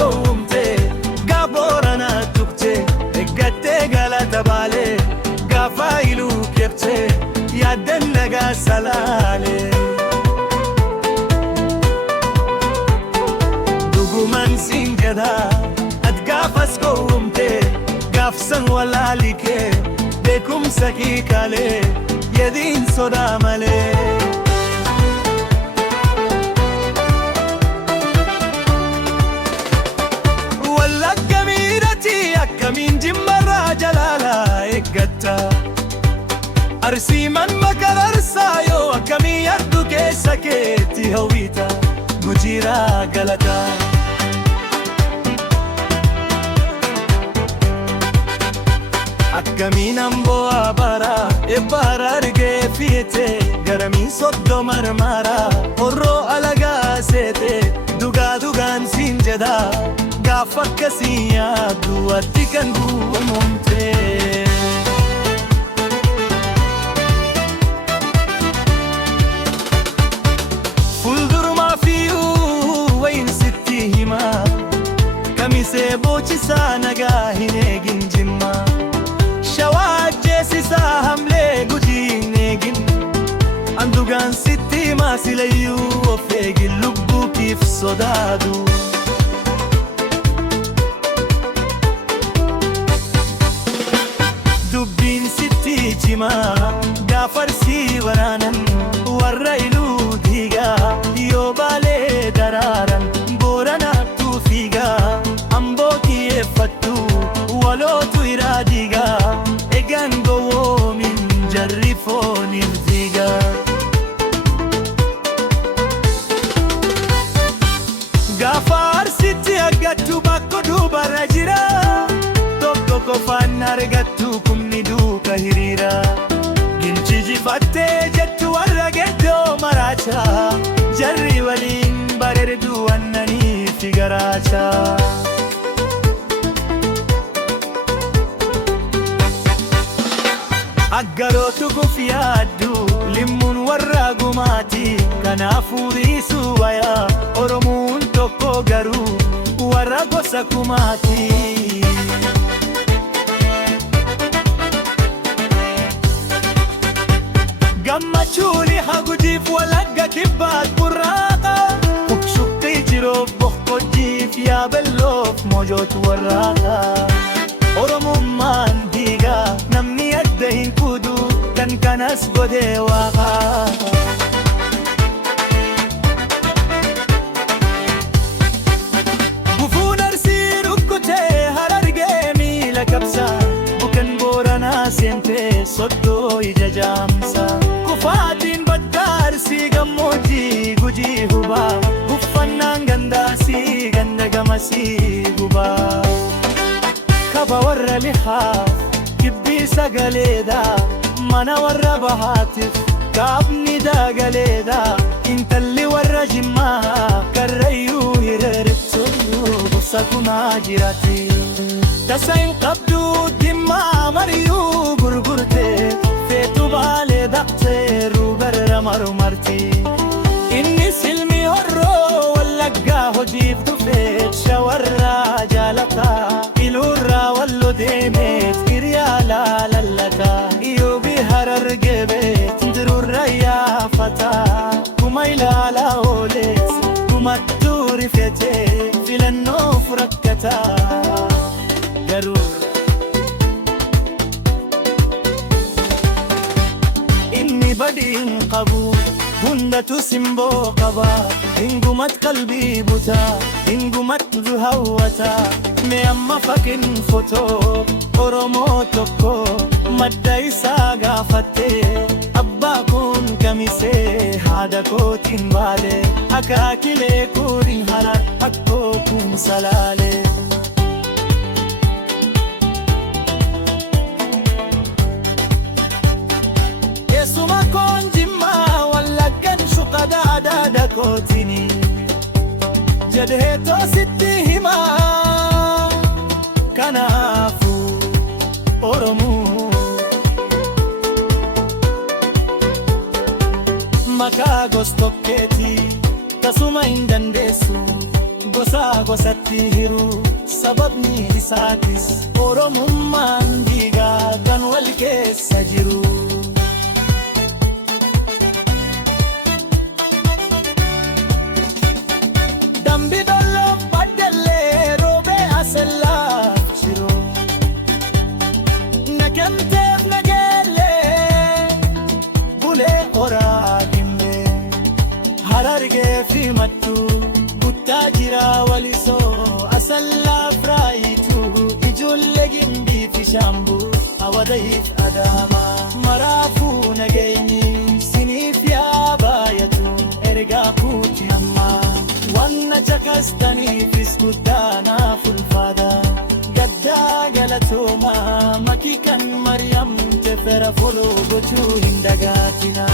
gowwomte gaborana tukte egatte galata bale gafailu kepte yadennaga salale duguman singada adgafas gowwomte gafsan walalike bekum sakikale yedin soda male min jimmara jalala eggata arsi man makararsa yo akami yardu keessa keetti hawwita gujira galata akkamin ambo abara ebbara arge fiete garamin soddo marmara horro alaga sete dugaan sinjeda gafakasiya duwatti kan gowwomte fulduruma fiyu wayin sitti hima kamise bochisa naga hin eegin jimma shawaa jeesisa hamlee gujii hin eegin andugaan sitti maasilayyuu of eegin lubbuu kiif sodaadu dubbin sitti jima gafarsi waranan warra iluu diga yoo baalee daraaran boorana tuufiga amboo kiyyeeffattu walootu iraa diga egan gowwoomin jarri fooniif diga gafarsitti aggattu bakko duubarra jira tokko qofaan argattu kumni duuka hiriira ginchijifattee jettu warra geddoo maraacha jarri waliin bareedu annaniifi garaacha aggarootu gufyaaddu limmuun warra gumaati kanaafuu riisuu wayaa oromuun tokko garuu warra gosa kumaati gammachuuni hagujiif walagga kibbaat burraaqa ukshuqqii jiroof boqqojjiif yaabelloof mojoot warraaqa oromummaan diigaa namni adda hin kudu kan kanas godhee waaqaa gufuun arsii rukkutee harargee miila qabsa bukan booranaa seentee soddoo ija jaamsa kufaatiin baddaarsi gammoojjii gujii hubaa uffannaan gandaasii ganda gamasii gubaa kaba warra lihaaf kibbii sagaleeda mana warra bahaatif kaabni daagaleeda intalli warra jimmaa karrayyuu hireeribtu gosa kunaa jiraati tasa hin qabdu dimmaa mariyuu gurgurte feetu baalee daqteeru garra marumarti inni silmi horroo wallaggaa hojiif dhufeet shawarraa jaalataa ilurraa wallo deemeet hiriyaa laallataa iyoobi hararge beet dirurra yaafataa kuma ilaalaa oolees kumattuu rifetee filannoof rakkataa garuu inni badiin qabu hundatu simboo qaba hingumat qalbii butaa hingumat hawwataa mee amma fakin fotoo oromoo tokko madda isaa gaafattee abbaa kun kamisee haadha kootiin baale akaakilee kuuriin harar akkoo kun salaalee Suma kon jimmaa wallaggan shuqadaadhaadha kootini jedhee toositti himaa kanaafu Oromoo maqaa gostokkeeti tasuma hin dandeessu gosaa gosatti hiru sababni isaatis oromummaan dhiigaa kan wal keessa jiru. Dambi Dolloo Baddallee Roobee Asallaaf Shiroo Nagamteef Nageellee Bulee Horaa Gimbee Harargee fi Mattuu Guttaa Jiraa Walisoo Asallaaf Raayituu Ijoollee Gimbii fi Shaambuu Awadayiif Adaamaa Maraafuu nageenyi siniif yaa baay'atu ergaa kuuti ammaa. Wanna jakastaniifis guddaa naaf ulfaata gaddaa galatoomaa makii kan Maryam tefera foloo gochuu hin dagaatina.